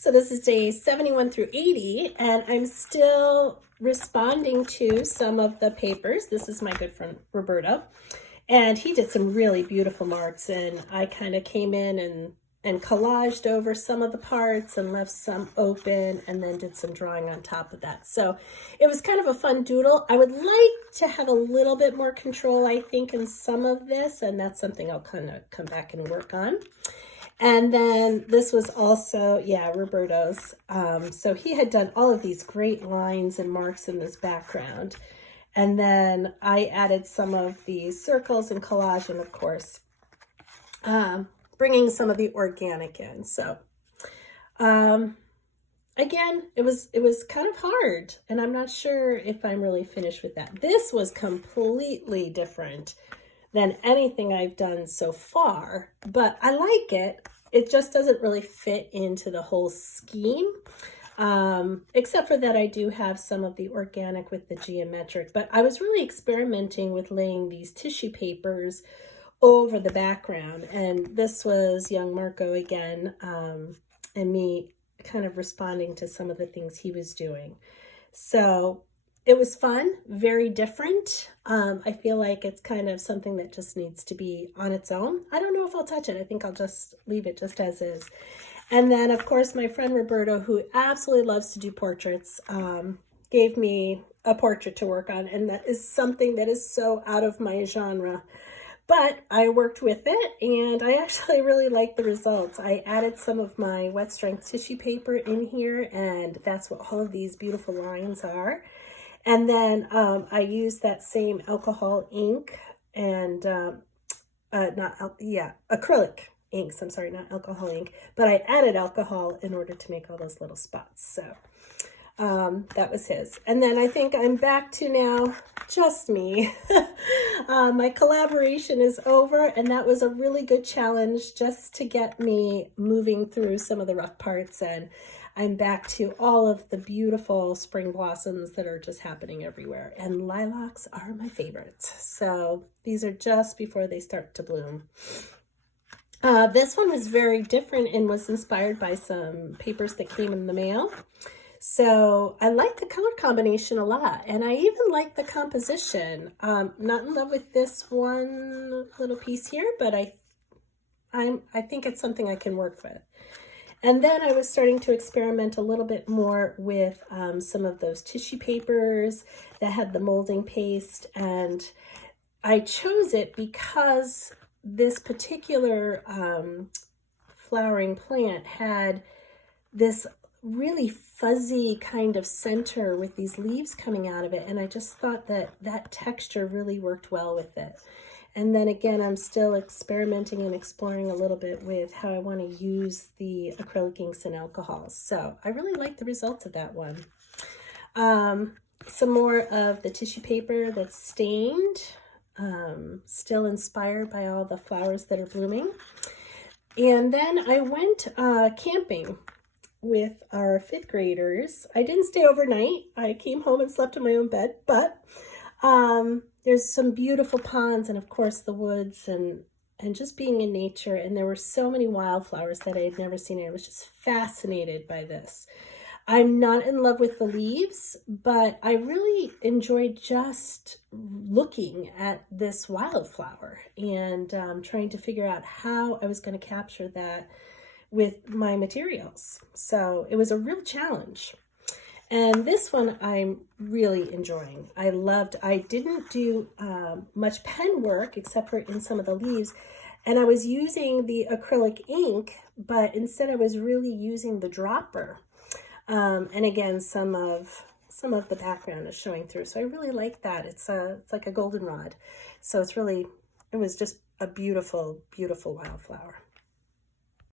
So this is day 71 through 80, and I'm still responding to some of the papers. This is my good friend Roberto, and he did some really beautiful marks, and I kind of came in and collaged over some of the parts and left some open and then did some drawing on top of that. So it was kind of a fun doodle. I would like to have a little bit more control, I think, in some of this, and that's something I'll kind of come back and work on. And then this was also, yeah, Roberto's. So he had done all of these great lines and marks in this background. And then I added some of these circles and collage, and of course, bringing some of the organic in. So again, it was kind of hard, and I'm not sure if I'm really finished with that. This was completely different than anything I've done so far, but I like it. It just doesn't really fit into the whole scheme, except for that I do have some of the organic with the geometric, but I was really experimenting with laying these tissue papers over the background, and this was young Marco again, and me kind of responding to some of the things he was doing. So it was fun, very different. I feel like it's kind of something that just needs to be on its own. I don't know if I'll touch it. I think I'll just leave it just as is. And then, of course, my friend Roberto, who absolutely loves to do portraits, gave me a portrait to work on. And that is something that is so out of my genre. But I worked with it, and I actually really like the results. I added some of my wet strength tissue paper in here, and that's what all of these beautiful lines are. And then I used that same alcohol ink and acrylic inks. I'm sorry, not alcohol ink, but I added alcohol in order to make all those little spots. So that was his. And then I think I'm back to now just me. My collaboration is over, and that was a really good challenge just to get me moving through some of the rough parts, and I'm back to all of the beautiful spring blossoms that are just happening everywhere. And lilacs are my favorites. So these are just before they start to bloom. This one was very different and was inspired by some papers that came in the mail. So I like the color combination a lot, and I even like the composition. Not in love with this one little piece here, but I think it's something I can work with. And then I was starting to experiment a little bit more with some of those tissue papers that had the molding paste, and I chose it because this particular flowering plant had this really fuzzy kind of center with these leaves coming out of it, and I just thought that that texture really worked well with it. And then again, I'm still experimenting and exploring a little bit with how I want to use the acrylic inks and alcohols. So I really like the results of that one. Some more of the tissue paper that's stained, still inspired by all the flowers that are blooming. And then I went camping with our 5th graders. I didn't stay overnight. I came home and slept in my own bed, but there's some beautiful ponds and of course the woods and just being in nature, and there were so many wildflowers that I had never seen. I was just fascinated by this. I'm not in love with the leaves, but I really enjoyed just looking at this wildflower and trying to figure out how I was going to capture that with my materials. So it was a real challenge. And this one I'm really enjoying. I didn't do much pen work except for in some of the leaves. And I was using the acrylic ink, but instead I was really using the dropper. And again, some of the background is showing through. So I really like that. It's like a goldenrod. So it was just a beautiful, beautiful wildflower.